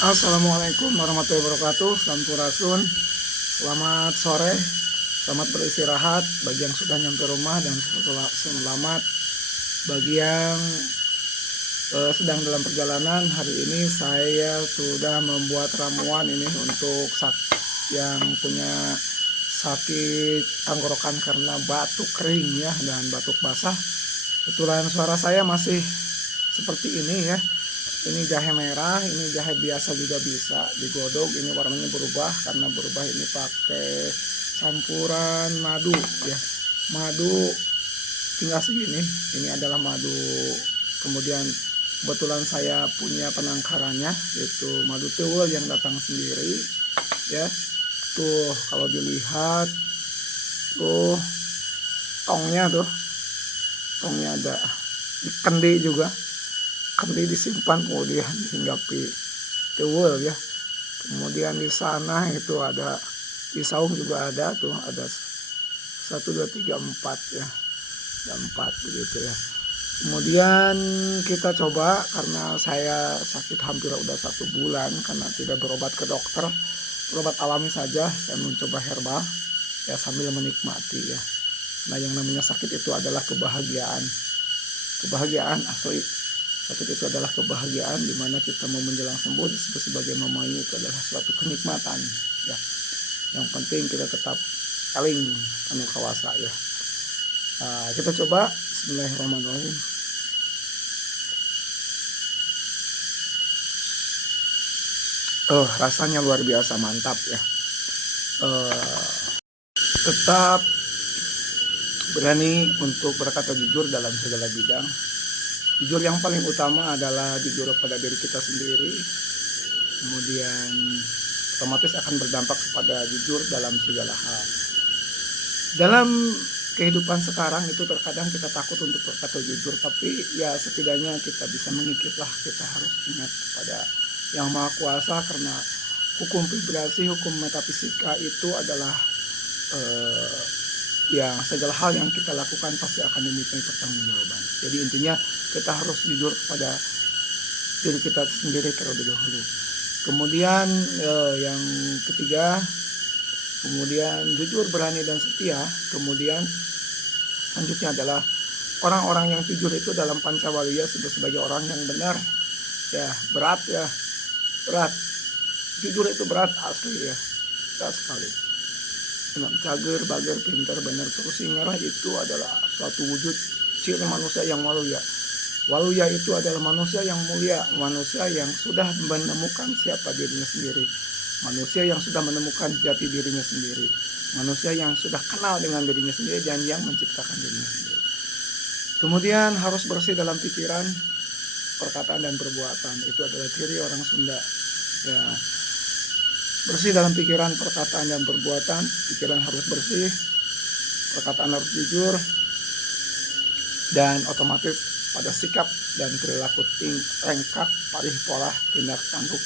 Assalamualaikum warahmatullahi wabarakatuh. Sampurasun. Selamat sore. Selamat beristirahat bagi yang sudah nyampe rumah, dan selamat bagi yang sedang dalam perjalanan. Hari ini saya sudah membuat ramuan ini untuk yang punya sakit tenggorokan karena batuk kering ya dan batuk basah. Kebetulan suara saya masih seperti ini ya. Ini jahe merah, ini jahe biasa juga bisa digodok. Ini warnanya berubah karena berubah ini pakai campuran madu ya. Madu tinggal segini. Ini adalah madu. Kemudian kebetulan saya punya penangkarannya, yaitu madu tewel yang datang sendiri ya. Tuh kalau dilihat tuh tongnya ada di kendi juga. Kendi disimpan kemudian dihinggapi tewel ya. Kemudian di sana itu ada di saung juga ada tuh, ada 1 2 3 4 ya, ada 4 begitu ya. Kemudian kita coba, karena saya sakit hampir udah 1 bulan karena tidak berobat ke dokter, berobat alami saja. Saya mencoba herbal ya sambil menikmati ya. Nah, yang namanya sakit itu adalah kebahagiaan asli. Sakit itu adalah kebahagiaan, dimana kita mau menjelang sembuh disebut sebagai mamayu, itu adalah suatu kenikmatan ya. Yang penting kita tetap eling penuh kawasa ya. Kita coba. Bismillahirrahmanirrahim. Rasanya luar biasa mantap ya. Tetap berani untuk berkata jujur dalam segala bidang. Jujur yang paling utama adalah jujur pada diri kita sendiri. Kemudian otomatis akan berdampak kepada jujur dalam segala hal. Dalam kehidupan sekarang itu terkadang kita takut untuk berkata jujur, tapi ya setidaknya kita bisa mengikirlah. Kita harus ingat kepada Yang Maha Kuasa, karena hukum vibrasi, hukum metafisika itu adalah ya segala hal yang kita lakukan pasti akan dimintai pertanggungjawaban. Jadi intinya kita harus jujur kepada diri kita sendiri terlebih dahulu. Kemudian yang ketiga, kemudian jujur, berani dan setia. Kemudian selanjutnya adalah orang-orang yang jujur itu dalam Pancawalya disebut sebagai orang yang benar ya. Berat. Jujur itu berat asli ya, berat sekali. Cager, bager, pintar, benar, terus ingat, itu adalah suatu wujud ciri manusia yang waluya. Waluya itu adalah manusia yang mulia, manusia yang sudah menemukan siapa dirinya sendiri, manusia yang sudah menemukan jati dirinya sendiri, manusia yang sudah kenal dengan dirinya sendiri dan yang menciptakan dirinya sendiri. Kemudian harus bersih dalam pikiran, perkataan dan perbuatan. Itu adalah ciri orang Sunda ya. Bersih dalam pikiran, perkataan dan perbuatan. Pikiran harus bersih, perkataan harus jujur, dan otomatis pada sikap dan perilaku rengkak, parih pola, tindak tanduk,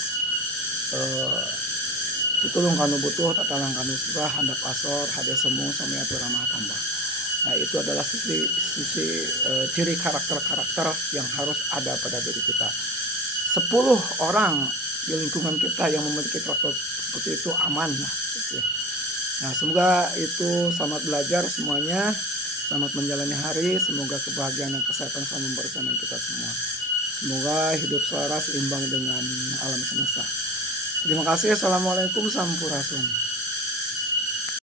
tutulung kanu butuh, tatalang kanu surah, handap asor, hade semu, somiatu ramah tambah. Nah, itu adalah sisi ciri karakter yang harus ada pada diri kita. 10 orang di lingkungan kita yang memiliki karakter seperti itu aman lah gitu ya. Nah, semoga itu selamat belajar semuanya, selamat menjalani hari, semoga kebahagiaan dan kesehatan selalu bersama kita semua. Semoga hidup selaras seimbang dengan alam semesta. Terima kasih. Assalamualaikum. Sampurasun.